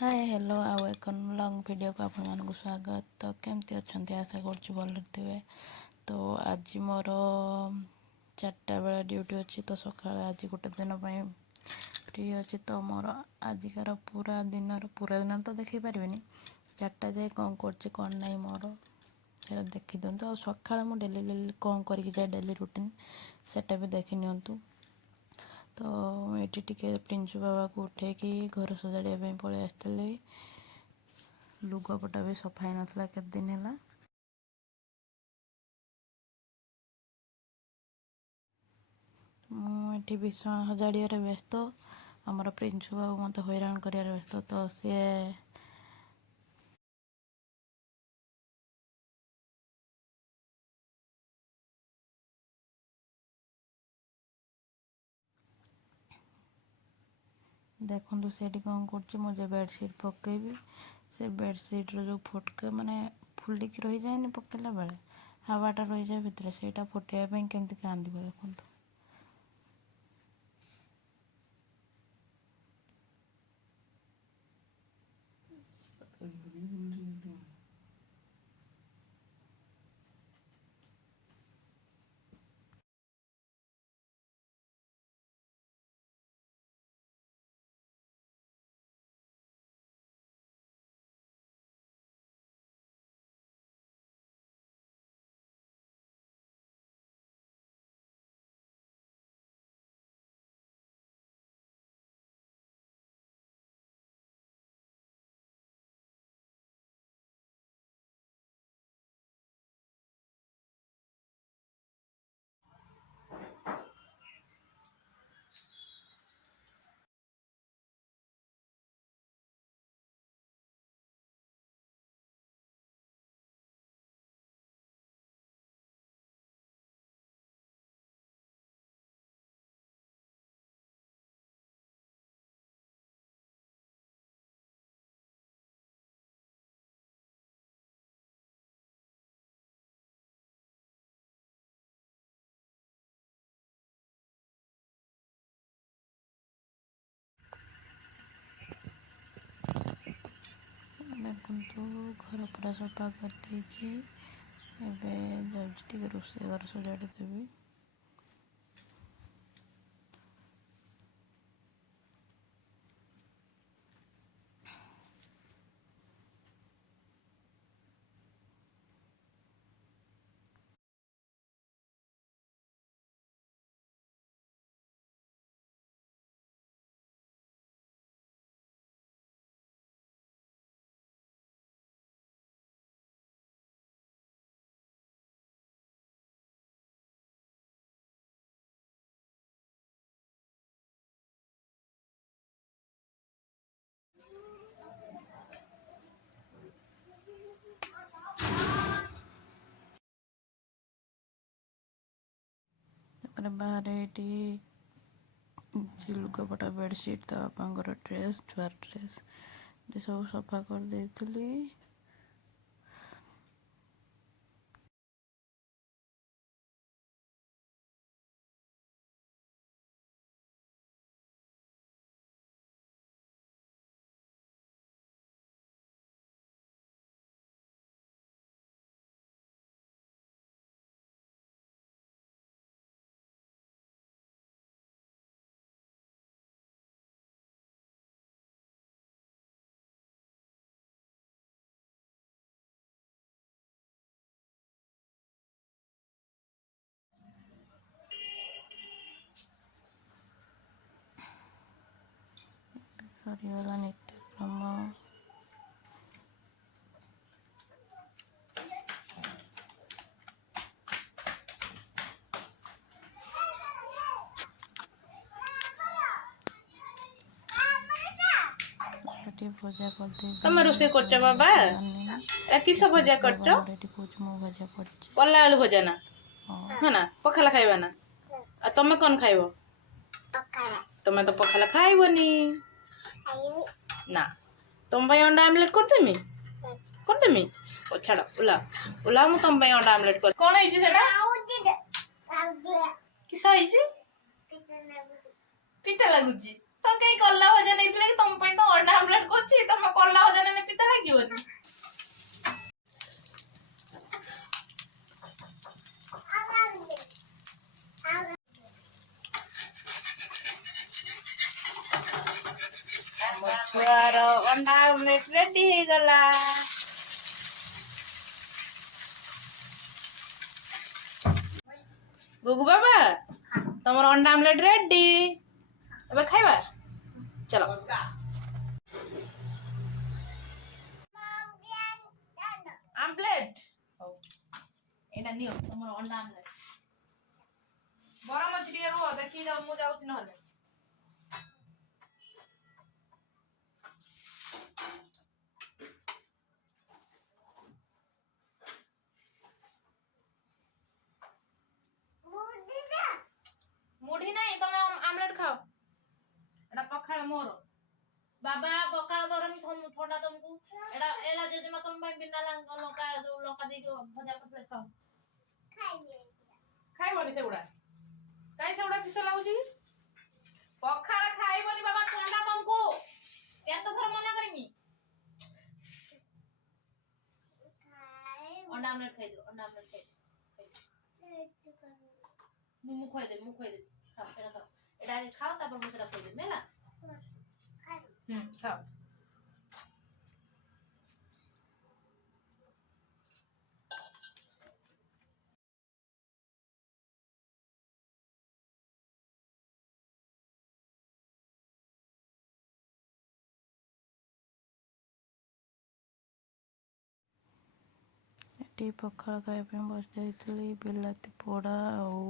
Hi hello आउ एक lung video को आपण मानक स्वागत। तो केमती अच्छा आशा कर भल थे। तो आज मोर 4टा बेला ड्यूटी अच्छी तो सका आज गोटे दिन फ्री अच्छी। तो मोर आजिकार पूरा दिन तो देखी पारे 4टा जाए कौन कर ना मोर से देखी दिंतु। आ सका मुझे डेली कौन करके जाए डेली रुटीन सेटा भी देखी नियंतु। तो ये टे प्रिंसु बाबा को उठे कि घर सजाड़ा पलि आसती। लुगापटा भी सफा ही नाला केते दिन है। मुझे भीषण सजाड़िया व्यस्त। आमर प्रिंसु बाबू मत हैरान कर व्यस्त। तो सी देखु से कौन कर बेडसीट पकेबी से बेडसीट्र जो फुटका माने फुलिक रही जाए पकेला बेले हावाटा रही जाए भितर से फुटाइवाई केमती कांद देखु। देखु घर पूरा सफा कर रोषे घर सजाड़ी देवी। बाहर ये लुगापटा बेडसीट तो बापा ड्रेस छुआर ड्रेस सब सफा कर देती। सरीगला नित्यक्रम। भजा कर तुम रोषे कर बाबा किस भजा कर भजा कर कला आलू भजा ना है ना पखाला खाइबा ना तुम कौन खाइब तुम तो पखाला खाइबनी ना तुम अंडा आमलेट करदेमी छाड़ उला उला मु तुम अंडा आमलेट कर कौन है सेटा किस पिता लगुची तो कहीं कला भजा नहीं कि तुम तो अंडा आमलेट कर तुम ମୋ ଛୁଆର ଅଣ୍ଡା ଆମଲେଟ୍ ରେଡି ହେଇଗଲା। ଗୁଗୁ ବାବା ତମର ଅଣ୍ଡା ଆମଲେଟ୍ ରେଡି। ଏବେ ଖାଇବା ଚलो। আমলেট ହଉ ଏଇଟା ନିଅ ତମର ଅଣ୍ଡା ଆମଲେଟ୍। ଗରମ ଅଛି ଟିକେ ରୁହ ଦେଖିକି ଯାଉ ମୁଁ ଯାଉଛି ନହେଲେ। ମୁଢି ନାହିଁ ତମେ ଆମଲେଟ୍ ଖାଅ। ଏଟା ପଖାଳ ମୋର। ବାବା ପଖାଳ ଧରନି ଥଣ୍ଡା ତମକୁ। ଏଟା ଏଲା ଜେଜେମା ତମ ପାଇଁ ବିନା ଲଙ୍କା ଯୋଉ ଲଙ୍କା ଦେଇକି ଭଜା କରିଥିଲେ ଖାଅ। ଖାଇବନି ସେଗୁଡା। କାଇଁ ସେଗୁଡା କିସ ଲାଗୁଛି? ପଖାଳ ଖାଇବନି ବାବା ଥଣ୍ଡା ତମକୁ। କେତେ ଥର ମନା କରିମି? ଅଣ୍ଡା ଆମଲେଟ୍ ଖାଇଦିଅ ଅଣ୍ଡା ଆମଲେଟ୍ ଖାଇଦିଅ। ମୁଁ ଖୁଆଇଦେବି ଖାଅ ଏଟା ଖାଅ। ଏଟା ଆগে ଖାଅ ତାପରେ ମୁଁ ସେଟା ଖୁଆଇଦେବି ହେଲା। ଖାଅ। ଏଠି ପଖାଳ ଖାଇବା ପାଇଁ ବସିଯାଇଥିଲି। ବିଲାତି ପୋଡ଼ା ଆଉ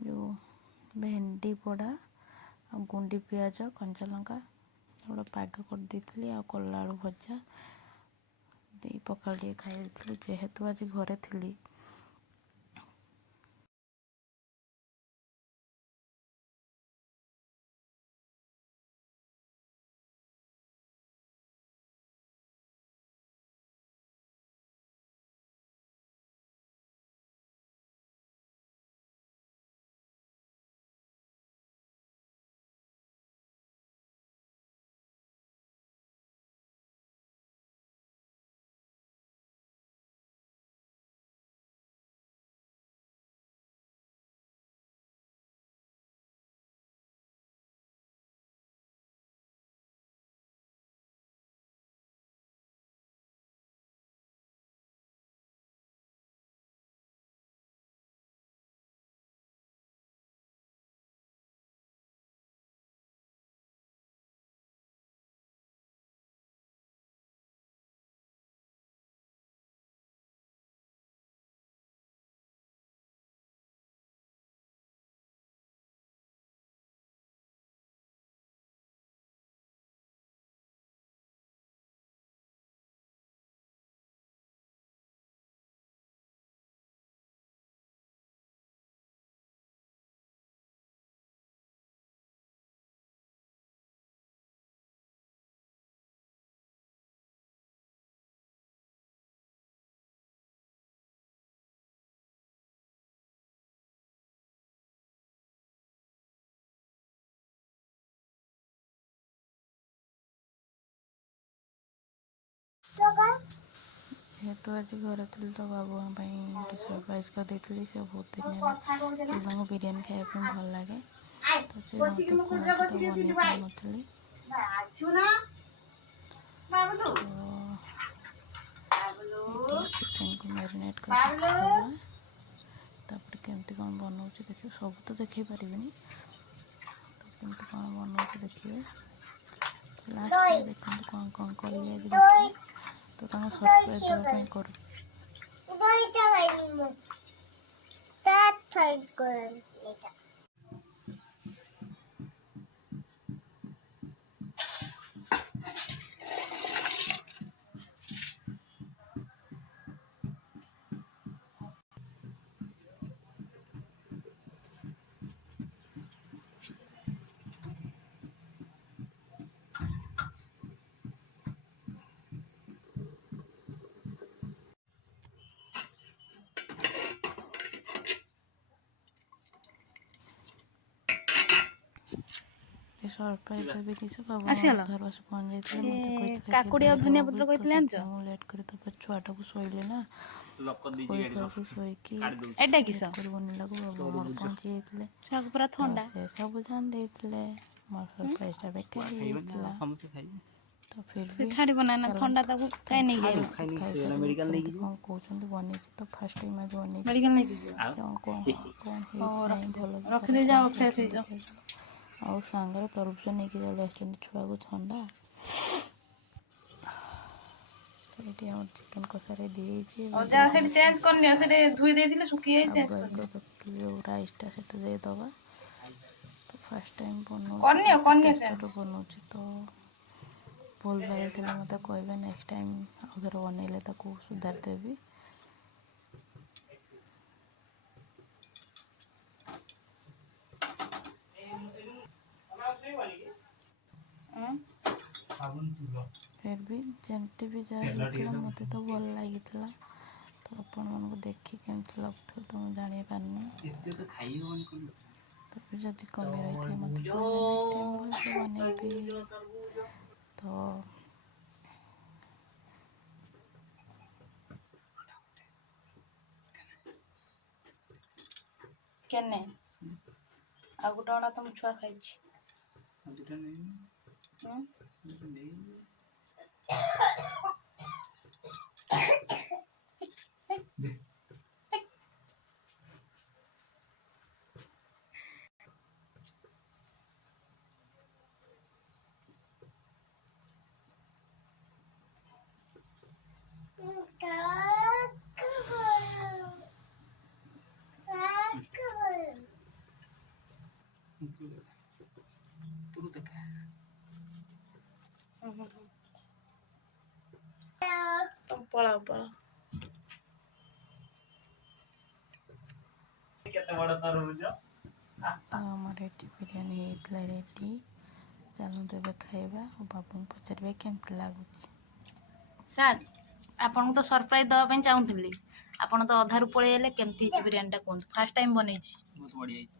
ଯେଉଁ ଭେଣ୍ଡି ପୋଡ଼ା ଆଉ ଗୁଣ୍ଡି ପିଆଜ କଞ୍ଚା ଲଙ୍କା ଗୋଟେ ପାଗ କରିଦେଇଥିଲି ଆଉ କଲା ଆଳୁ ଭଜା ଦେଇ ପଖାଳ ଟିକେ ଖାଇ ଦେଇଥିଲି। ଯେହେତୁ ଆଜି ଘରେ ଥିଲି ଯେହେତୁ ଆଜି ଘରେ ଥିଲି ତ ବାବୁଙ୍କ ପାଇଁ ଗୋଟେ ସରପ୍ରାଇଜ୍ କରିଦେଇଥିଲି। ସେ ବହୁତ ଦିନ ହେଲା ତାଙ୍କୁ ବିରିୟାନୀ ଖାଇବା ପାଇଁ ଭଲ ଲାଗେ ତ ସେ ମୋତେ କୁହନ୍ତି ତ ବନେଇ ପାରୁନଥିଲି। ତ ଚିକେନକୁ ମ୍ୟାରିନେଟ୍ କରିକି ରଖିଦେବା। ତାପରେ କେମିତି କ'ଣ ବନାଉଛି ଦେଖିବେ। ସବୁ ତ ଦେଖେଇ ପାରିବିନି ତ କେମିତି କ'ଣ ବନାଉଛି ଦେଖିବେ। ଲାଷ୍ଟରେ ଦେଖନ୍ତୁ କ'ଣ କ'ଣ କଲି ଆଜି ଦେଖିବେ। ତ ତାଙ୍କୁ ସରପ୍ରାଇଜ୍ ଦେବା ପାଇଁ କରୁ ସରପ୍ରାଇଜ ଦେବି କିସ ବାବୁ ଆସିଗଲ? ଘର ଆସି ପହଞ୍ଚି ଯାଇଥିଲେ ମୋତେ କହିଥିଲେ କାକୁଡି ଆଉ ଧନିଆ ପତ୍ର କହିଥିଲେ ଆଣିଛ? ମୁଁ ଲେଟ୍ କରି ତାପରେ ଛୁଆଟାକୁ ଶୋଇଲି ନା ଶୋଇକି ଏଇଟା କିସ? କରି ବନେଇଲାକୁ ବାବୁ ମୋର ପହଞ୍ଚି ଯାଇଥିଲେ ଛୁଆକୁ ପୁରା ତ ଥଣ୍ଡା। ସେ ସବୁ ଜାଣି ଦେଇଥିଲେ ମୋର ସରପ୍ରାଇଜଟା ବେକାର ହେଇଯାଇଥିଲା ତ ଫିର୍ ସେ ବି ଛାଡ଼ିବ ନା ନା ଥଣ୍ଡା ତାକୁ କାଇଁ ନେଇକି ଯାଇବ? କେମିତି କ'ଣ କହୁଛନ୍ତି ବନେଇଛି ତ ଫାଷ୍ଟ ଟାଇମ୍ ଆଜି ବନେଇଛି ମେଡ଼ିକାଲ ନେଇକି ଯିବ। କ'ଣ କ'ଣ ହେଇଛି ନାହିଁ ଭଲ କି ରଖିଦେଇ ଯାଅ ଫ୍ରେଶ ହେଇଯାଅ। ଆଉ ସାଙ୍ଗରେ ତରଭୁଜ ନେଇକି ଚାଲି ଆସିଛନ୍ତି ଛୁଆକୁ ଥଣ୍ଡା ଏଠି ଆମର ଚିକେନ୍ କଷା ରେଡ଼ି ହେଇଛି ଅଜା ସେଠି ଚେଞ୍ଜ କରିନିଅ, ସେଠି ଧୋଇ ଦେଇଥିଲେ ଶୁଖି ଯାଇ ଚେଞ୍ଜ କରିନିଅ। ଯେଉଁ ରାଇସ୍ଟା ସେଟା ଦେଇଦେବା ତ ଫାଷ୍ଟ ଟାଇମ୍ କରିନିଅ ବନଉଛି ଚେଞ୍ଜ। ବନଉଛି ତ ଭୁଲ ଭାଲ ଥିଲେ ମୋତେ କହିବେ ନେକ୍ସଟ ଟାଇମ୍ ଆଉ ଥରେ ବନେଇଲେ ତାକୁ ସୁଧାରି ଦେବି ଫିର୍ ବି ଯେମିତି ବି ଯାହା ହେଇଥିଲା ମୋତେ ତ ଭଲ ଲାଗିଥିଲା ତ ଆପଣମାନଙ୍କୁ ଦେଖି କେମିତି ଲାଗୁଥିବ ତ ମୁଁ ଜାଣିପାରିନି ଫିର୍ ବି ଯଦି କମି ରହିଥାଏ ମୋତେ କହିବେ ନେକ୍ସଟ ଟାଇମ୍ ଭଲସେ ବନେଇବି ତ କେନେ ଆଉ ଗୋଟେ ଅଣ୍ଡା ତମ ଛୁଆ ଖାଇଛି। ପଳାଅ ପଳାଅ। ତ ଆମର ଏଠି ବିରିୟାନୀ ହେଇଥିଲା ରେଡ଼ି ଚାଲନ୍ତୁ ଏବେ ଖାଇବା ଆଉ ବାବୁଙ୍କୁ ପଚାରିବେ କେମିତି ଲାଗୁଛି ସାର୍ ଆପଣଙ୍କୁ ତ ସରପ୍ରାଇଜ ଦେବା ପାଇଁ ଚାହୁଁଥିଲି, ଆପଣ ତ ଅଧାରୁ ପଳେଇ ଆଇଲେ। କେମିତି ହେଇଛି ବିରିୟାନୀଟା କୁହନ୍ତୁ? ଫାଷ୍ଟ ଟାଇମ୍ ବନେଇଛି। ବହୁତ ବଢିଆ ହେଇଛି।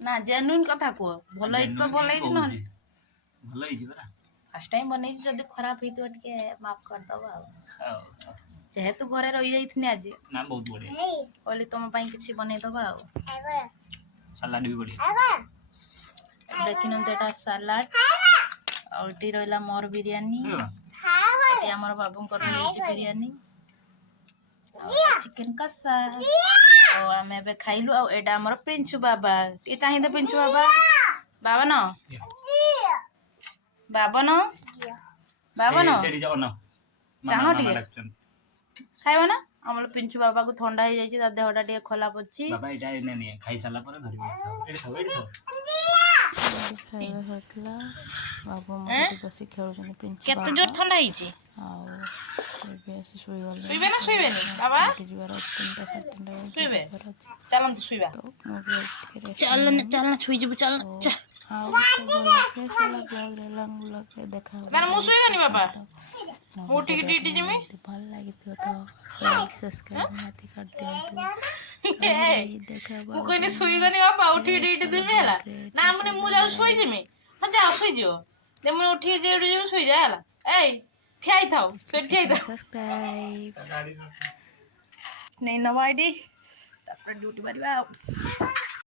ନା ଜେନୁଇନ୍ କଥା କୁହ, ଭଲ ହେଇଛି ତ ଭଲ ହେଇଛି ନହେଲେ ଭଲ ହେଇଛି ପରା। ଫାଷ୍ଟ ଟାଇମ୍ ବନେଇଛି, ଯଦି ଖରାପ ହେଇଥିବ ଟିକେ ମାଫ କରିଦବ ଆଉ। ଯେହେତୁ ଘରେ ରହିଯାଇଥିନି ଆଜି ନା ବହୁତ ବଢିଆ କହିଲି ତମ ପାଇଁ କିଛି ବନେଇଦବା ଆଉ। ସାଲାଡ ବି ବଢିଆ। ଦେଖିନିଅନ୍ତୁ ଏଟା ସାଲାଡ ଆଉ ଏଠି ରହିଲା ମୋର ବିରିୟାନୀ, ଏଠି ଆମର ବାବୁଙ୍କର ହେଇଛି ବିରିୟାନୀ ଆଉ ଚିକେନ କଷା। ଆଉ ଆମେ ଏବେ ଖାଇଲୁ। ଆଉ ଏଇଟା ଆମର ପିଞ୍ଚୁ ବାବା, ଟିକେ ଚାହିଁଦେ ପିଞ୍ଚୁ ବାବା। ବାବନ ବାବନ ବାବନ ଚାହ ଟିକେ ଖାଇବ ନା? ଆମର ପିଞ୍ଚୁ ବାବାକୁ ଥଣ୍ଡା ହେଇଯାଇଛି, ତା ଦେହଟା ଟିକେ ଖରାପ ଅଛି। ବାବା ଏଇଟା ଖାଇ ସାରିଲା ପରେ ଧରିବି। ଖାଇବା ସରିଥିଲା ବାବୁ ମୋର ବସି ଖେଳୁଛନ୍ତି ପିଞ୍ଚୁ କେତେ ଜୋର ଥଣ୍ଡା ହେଇଛି? ଆଉ ଏବେ ଆସି ଶୋଇଗଲେ। ଶୋଇବେ ନା ଶୋଇବେନି ବାବା? ଯିବାର ଅଛି 3ଟା 3:30 ବେଳେ ଶୋଇବେ? ଯିବାର ଅଛି ଚାଲନ୍ତୁ ଶୋଇବା। ତ ମୁଁ ବି ଆଜି ଟିକେ ରେଷ୍ଟ ଚାଲନା ଚାଲନା ଶୋଇଯିବୁ ଚାଲ। ଆଉ ଗୋଟେ ଭଲ ଫ୍ରେଶ୍ ବାଲା ବ୍ଲଗ୍ରେ ଲଙ୍ଗ ବ୍ଲଗ୍ରେ ଦେଖା ହେବ। ମୁଁ ଶୋଇବାନି ବାବା, ମୁଁ ଟିକେ ଡିଟି ଯିମି। ଯଦି ଭଲ ଲାଗିଥିବ ତ ଲାଇକ୍ ସବସ୍କ୍ରାଇବ୍ ନିହାତି କରିଦିଅନ୍ତୁ। ମୁଁ କହିଲି ଶୋଇଗନି ବାପା, ଉଠିକି ଡିଟି ଦେମି ହେଲା ନା? ମୁଁ ଯାଉଛି ଶୋଇଯିମି। ହଁ ଯାଅ ଶୋଇଯିବ, ମୁଁ ଉଠିକି ଯେଉଠି ଯିବି ଶୋଇଯା ହେଲା। ଏଇ ଠିଆ ହେଇଥାଉ, ସେଠି ଠିଆ ହେଇଥାଉ। ସବସ୍କ୍ରାଇବ୍ ନେଇ ନବା ଏଇଠି, ତାପରେ ଡ୍ୟୁଟି ମାରିବା ଆଉ।